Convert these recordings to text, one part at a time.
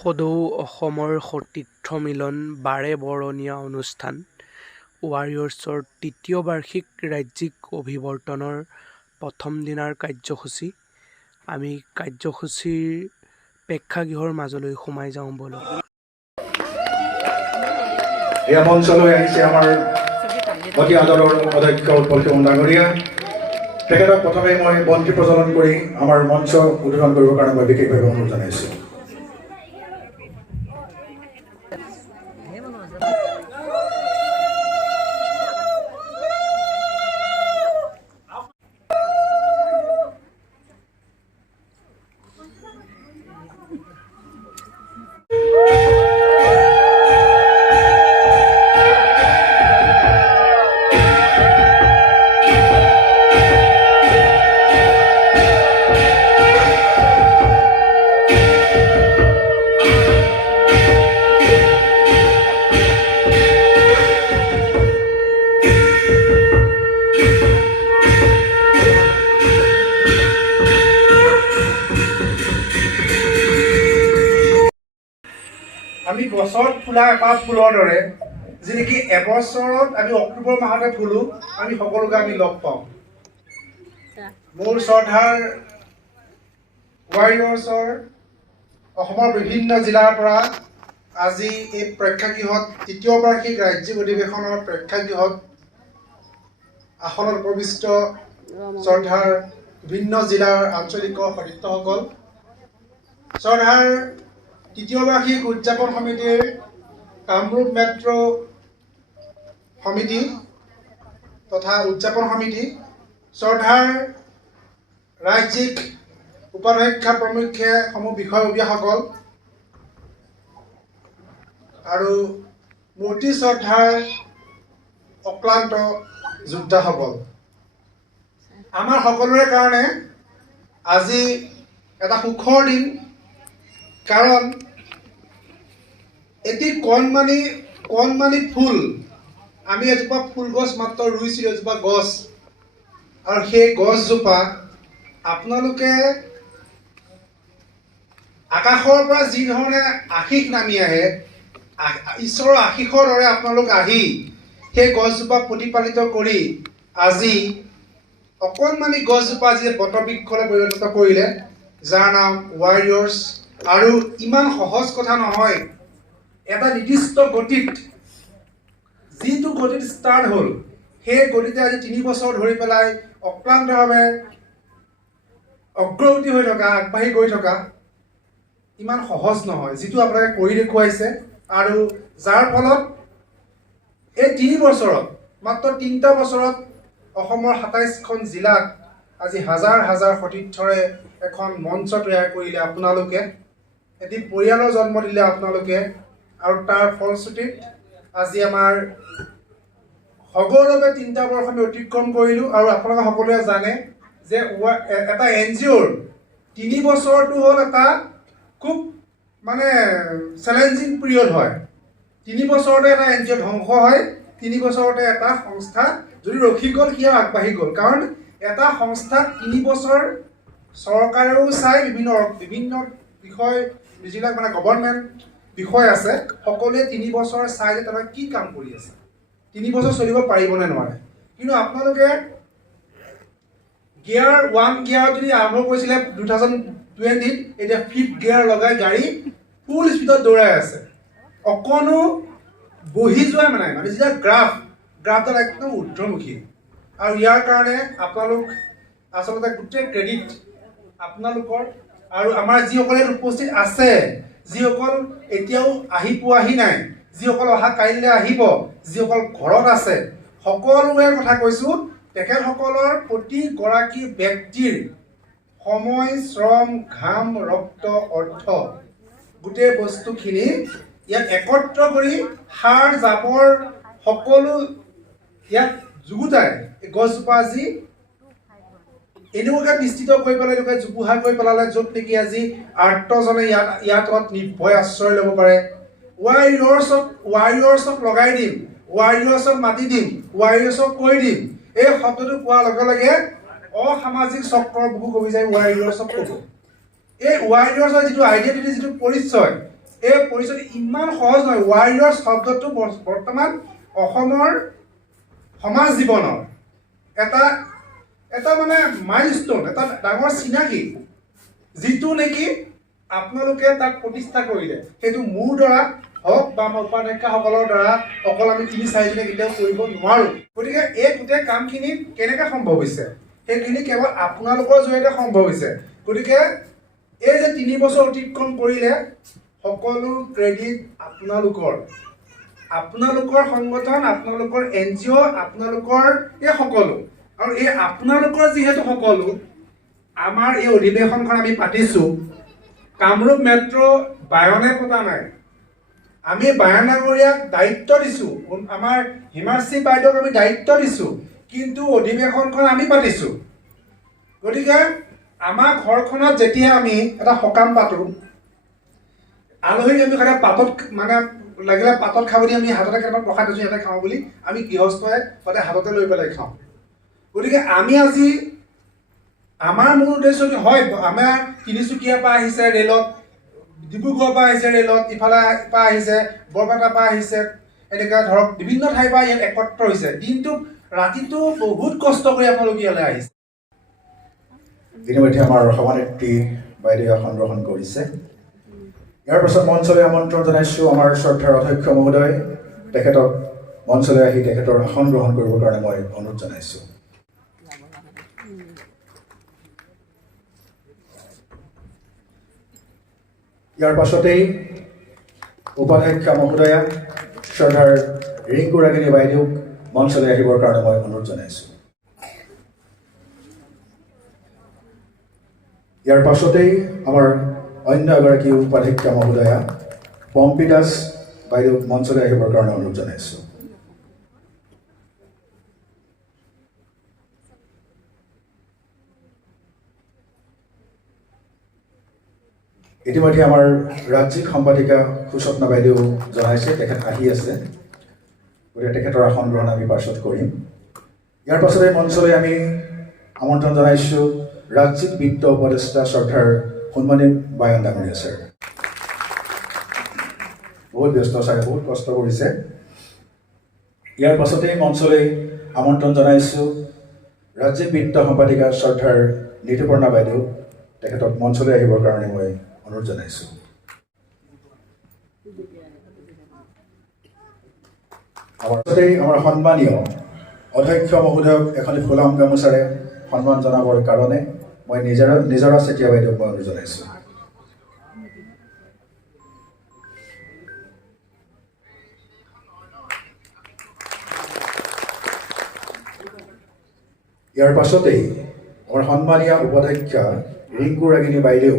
সদৌ অসমৰ সতীৰ্থ মিলন বাৰে বৰণীয়া অনুষ্ঠান ৱাৰিয়ৰ্ছৰ তৃতীয় বাৰ্ষিক ৰাজ্যিক অভিৱৰ্তনৰ প্ৰথম দিনাৰ কাৰ্যসূচী। আমি কাৰ্যসূচীৰ প্ৰেক্ষাগৃহৰ মাজলৈ সোমাই যাওঁ বলক। এই মঞ্চলৈ আহিছে আমাৰ অতি আদৰৰ অধ্যক্ষ উৎপল ডাঙৰীয়া। তেখেতক প্ৰথমে মই বন্তি প্ৰজ্বলন কৰি আমাৰ মঞ্চ উদ্বোধন কৰিবৰ কাৰণে মই বিশেষভাৱে অনুৰোধ জনাইছোঁ। আমি বছৰত ফুলা এপাহ ফুলৰ দৰে যি নেকি এবছৰত আমি অক্টোবৰ মাহতে ফুলো, আমি সকলোকে আমি লগ পাওঁ। মোৰ শ্ৰদ্ধাৰ ৱাৰিয়ৰ্ছৰ অসমৰ বিভিন্ন জিলাৰ পৰা আজি এই প্ৰেক্ষাগৃহত তৃতীয় বাৰ্ষিক ৰাজ্যিক অধিৱেশনৰ প্ৰেক্ষাগৃহত আসনত উপবিষ্ট শ্ৰদ্ধাৰ বিভিন্ন জিলাৰ আঞ্চলিক সতীৰ্থসকল, শ্ৰদ্ধাৰ তৃতীয় বাৰ্ষিক উদযাপন সমিতিৰ কামৰূপ মেট্ৰ' সমিতি তথা উদযাপন সমিতি, শ্ৰদ্ধাৰ ৰাজ্যিক উপাধ্যক্ষ প্ৰমুখ্যে সমূহ বিষয়ববীয়াসকল আৰু মূৰ্তি শ্ৰদ্ধাৰ অক্লান্ত যোদ্ধাসকল, আমাৰ সকলোৰে কাৰণে আজি এটা সুখৰ দিন। কাৰণ এটি কণমানি ফুল, আমি এজোপা ফুল গছ মাত্ৰ ৰুইছিলোঁ, এজোপা গছ, আৰু সেই গছজোপা আপোনালোকে আকাশৰ পৰা যি ধৰণে আশীষ নামি আহে, ঈশ্বৰৰ আশীষৰ দৰে আপোনালোক আহি সেই গছজোপা প্ৰতিপালিত কৰি আজি অকণমানি গছজোপা আজি বটবৃক্ষলৈ পৰিণত কৰিলে, যাৰ নাম ৱাৰিয়ৰ্ছ। আৰু ইমান সহজ কথা নহয়। এটা নিৰ্দিষ্ট গতিত, যিটো গতিত ষ্টাৰ্ট হ'ল, সেই গতিতে আজি 3 বছৰ ধৰি পেলাই অক্লান্তভাৱে অগ্ৰগতি হৈ থকা, আগবাঢ়ি গৈ থকা ইমান সহজ নহয়, যিটো আপোনালোকে কৰি দেখুৱাইছে। আৰু যাৰ ফলত এই 3 বছৰত, মাত্ৰ 3টা বছৰত অসমৰ 27খন জিলাত আজি হাজাৰ হাজাৰ সতীৰ্থৰে এখন মঞ্চ তৈয়াৰ কৰিলে আপোনালোকে, এটি পৰিয়ালৰ জন্ম দিলে আপোনালোকে, আৰু তাৰ ফলশ্ৰুতিত আজি আমাৰ সগৌৰৱে 3টা বৰ্ষ আমি অতিক্ৰম কৰিলোঁ। আৰু আপোনালোকে সকলোৱে জানে যে এটা NGOৰ 3 বছৰটো হ'ল এটা খুব চেলেঞ্জিং পিৰিয়ড হয়। 3 বছৰতে এটা NGO ধ্বংস হয়, 3 বছৰতে এটা সংস্থা যদি ৰখি গ'ল, সিও আগবাঢ়ি গ'ল। কাৰণ এটা সংস্থাক 3 বছৰ চৰকাৰেও চাই, বিভিন্ন বিষয় যিবিলাক গভৰ্ণমেণ্ট বিষয় আছে, সকলোৱে 3 বছৰ চাই যে তেওঁলোকে কি কাম কৰি আছে, 3 বছৰ চলিব পাৰিবনে নোৱাৰে। কিন্তু আপোনালোকে গিয়াৰ 1 গিয়াৰ যদি আৰম্ভ কৰিছিলে 2020ত, এতিয়া 5th গিয়াৰ লগাই গাড়ী ফুল স্পীডত দৌৰাই আছে। অকণো বহি যোৱা নাই, যেতিয়া গ্ৰাফডাল একদম ঊৰ্ধ্বমুখী। আৰু ইয়াৰ কাৰণে আপোনালোক আচলতে গোটেই ক্ৰেডিট আপোনালোকৰ। আৰু আমাৰ যিসকলে উপস্থিত আছে, যিসকল এতিয়াও আহি পোৱাহি নাই, যিসকল অহা কাইলৈ আহিব, যিসকল ঘৰত আছে, সকলোৰে কথা কৈছোঁ। তেখেতসকলৰ প্ৰতিগৰাকী ব্যক্তিৰ সময়, শ্ৰম, ঘাম, ৰক্ত, অৰ্থ, গোটেই বস্তুখিনি ইয়াত একত্ৰ কৰি সাৰ জাবৰ সকলো ইয়াত যুগুতাই এই গছজোপা আজি এনেকুৱাকৈ বিস্তৃত কৰি পেলাই, এনেকুৱা জোপোহা কৰি পেলালে, য'ত নেকি আজি আৰ্তজনে ইয়াৰ তলত নিৰ্ভয় আশ্ৰয় ল'ব পাৰে। ৱাৰিয়ৰ্ছক লগাই দিম, ৱাৰিয়ৰ্ছক মাতি দিম, ৱাৰিয়ৰ্ছক কৈ দিম, এই শব্দটো কোৱাৰ লগে লগে অসামাজিক চক্ৰৰ বুকু কবি যায় ৱাৰিয়ৰ্ছক ক'ব। এই ৱাৰিয়ৰ্ছৰ যিটো আইডেণ্টিটি, যিটো পৰিচয়, এই পৰিচয়টো ইমান সহজ নহয়। ৱাৰিয়ৰ্ছ শব্দটো বৰ্তমান অসমৰ সমাজ জীৱনৰ এটা মানে মাইলষ্টোন, এটা ডাঙৰ চিনাকি, যিটো নেকি আপোনালোকে তাক প্ৰতিষ্ঠা কৰিলে। সেইটো মোৰ দ্বাৰা হওক বা আমাৰ উপাধ্যক্ষসকলৰ দ্বাৰা অকল আমি ৩-৪জনে কেতিয়াও কৰিব নোৱাৰোঁ। গতিকে এই গোটেই কামখিনি কেনেকৈ সম্ভৱ হৈছে, সেইখিনি কেৱল আপোনালোকৰ জৰিয়তে সম্ভৱ হৈছে। গতিকে এই যে ৩ বছৰ অতিক্ৰম কৰিলে, সকলো ক্ৰেডিট আপোনালোকৰ। আপোনালোকৰ সংগঠন, আপোনালোকৰ NGO, আপোনালোকৰ এই সকলো। আৰু এই আপোনালোকৰ যিহেতু সকলো, আমাৰ এই অধিৱেশনখন আমি পাতিছোঁ, কামৰূপ মেট্ৰ' বায়নে পতা নাই। আমি বায়ন ডাঙৰীয়াক দায়িত্ব দিছোঁ, আমাৰ হিমাশ্ৰী বাইদেউক আমি দায়িত্ব দিছোঁ, কিন্তু অধিৱেশনখন আমি পাতিছোঁ। গতিকে আমাৰ ঘৰখনত যেতিয়া আমি এটা সকাম পাতোঁ, আলহীক আমি সদায় পাতত মানে লাগিলে পাতত খাব দি আমি হাততে কেইটামান প্ৰসাদ দিছোঁ, সিহঁতে খাওঁ বুলি আমি গৃহস্থই সদায় হাততে লৈ পেলাই খাওঁ। গতিকে আমি আজি আমাৰ মূল উদ্দেশ্যটো হয়, আমাৰ তিনিচুকীয়াৰ পৰা আহিছে ৰেলত, ডিব্ৰুগড়ৰ পৰা আহিছে ৰেলত, ইফালে পৰা আহিছে, বৰপেটাৰ পৰা আহিছে, এনেকৈ ধৰক বিভিন্ন ঠাইৰ পৰা ইয়াত একত্ৰ হৈছে। দিনটো ৰাতিটো বহুত কষ্ট কৰি আপোনালোকে ইয়ালৈ আহিছে। ইতিমধ্যে আমাৰ সভানেত্ৰী বাইদেৱে আসন গ্ৰহণ কৰিছে। ইয়াৰ পাছত মঞ্চলৈ আমন্ত্ৰণ জনাইছোঁ আমাৰ শ্ৰদ্ধাৰ অধ্যক্ষ মহোদয়, তেখেতক মঞ্চলৈ আহি তেখেতৰ আসন গ্ৰহণ কৰিবৰ কাৰণে মই অনুৰোধ জনাইছোঁ। ইয়াৰ পাছতেই উপাধ্যক্ষা মহোদয়া শ্ৰদ্ধাৰ ৰিংকু ৰাগিনী বাইদেউক মঞ্চলৈ আহিবৰ কাৰণে মই অনুৰোধ জনাইছোঁ। ইয়াৰ পাছতেই আমাৰ অন্য এগৰাকী উপাধ্যক্ষা মহোদয়া পম্পী দাস বাইদেউক মঞ্চলৈ আহিবৰ কাৰণে অনুৰোধ জনাইছোঁ। ইতিমধ্যে আমাৰ ৰাজ্যিক সম্পাদিকা সুস্বপ্না বাইদেউ জনাইছে তেখেত আহি আছে, গতিকে তেখেতৰ আসন গ্ৰহণ আমি পাছত কৰিম। ইয়াৰ পাছতে মঞ্চলৈ আমি আমন্ত্ৰণ জনাইছোঁ ৰাজ্যিক বিত্ত উপদেষ্টা শ্ৰদ্ধাৰ সোণমণি বায়ন ডাঙৰীয়া ছাৰ। বহুত ব্যস্ত ছাৰে, বহুত কষ্ট কৰিছে। ইয়াৰ পাছতেই মঞ্চলৈ আমন্ত্ৰণ জনাইছোঁ ৰাজ্যিক বিত্ত সম্পাদিকা শ্ৰদ্ধাৰ নীতিপৰ্ণা বাইদেউ, তেখেতক মঞ্চলৈ আহিবৰ কাৰণে মই অনুৰোধ জনাইছোঁ। আমাৰ সন্মানীয় অধ্যক্ষ মহোদয়ক এখনি ফুলাম গামোচাৰে সন্মান জনাবৰ কাৰণে মই নিজৰা চেতিয়া বাইদেউক মই অনুৰোধ জনাইছোঁ। ইয়াৰ পাছতেই আমাৰ সন্মানীয় উপাধ্যক্ষা ৰিংকু ৰাগিনী বাইদেউ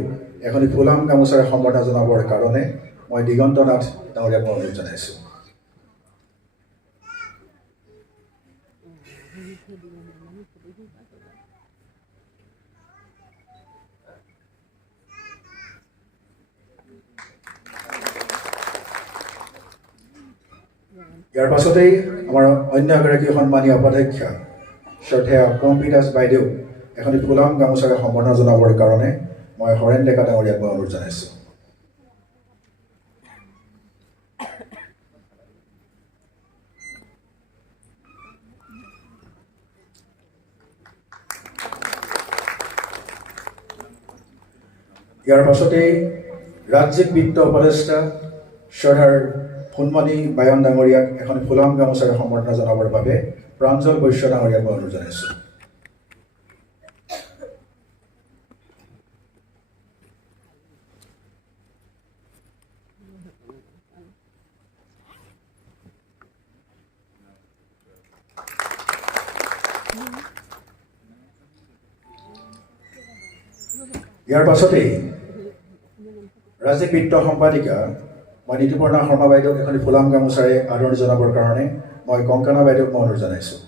এখনি ফুলাম গামোচাৰে সম্বৰ্ধনা জনাবৰ কাৰণে মই দিগন্ত নাথ ডাঙৰীয়াক মই অনুৰোধ জনাইছোঁ। ইয়াৰ পাছতেই আমাৰ অন্য এগৰাকী সন্মানীয় উপাধ্যক্ষা শ্ৰদ্ধেয় পম্পী দাস বাইদেউ এখনি ফুলাম গামোচাৰে সম্বৰ্ধনা জনাবৰ কাৰণে মই হৰেণ ডেকা ডাঙৰীয়াক মই অনুৰোধ জনাইছোঁ। ইয়াৰ পাছতেই ৰাজ্যিক বিত্ত উপদেষ্টা শ্ৰদ্ধাৰ সোণমণি বায়ন ডাঙৰীয়াক এখন ফুলাম গামোচাৰে সম্বৰ্ধনা জনাবৰ বাবে প্ৰাঞ্জল বৈশ্য ডাঙৰীয়াক মই অনুৰোধ জনাইছোঁ। ইয়াৰ পাছতেই ৰাজ্যিক বিত্ত সম্পাদিকা মই নীতিপৰ্ণা শৰ্মা বাইদেউক এখন ফুলাম গামোচাৰে আদৰণি জনাবৰ কাৰণে মই কংকনা বাইদেউক মই অনুৰোধ জনাইছোঁ।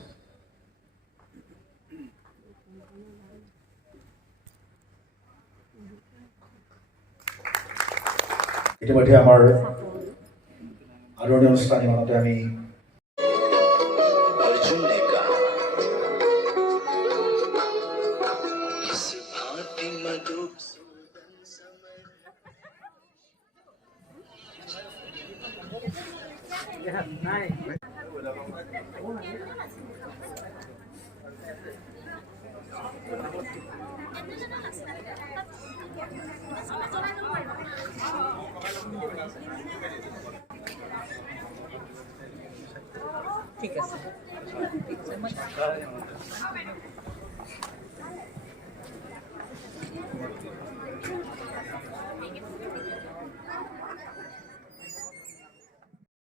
ইতিমধ্যে আমাৰ আদৰণি অনুষ্ঠান ইমানতে আমি ঠিক আছে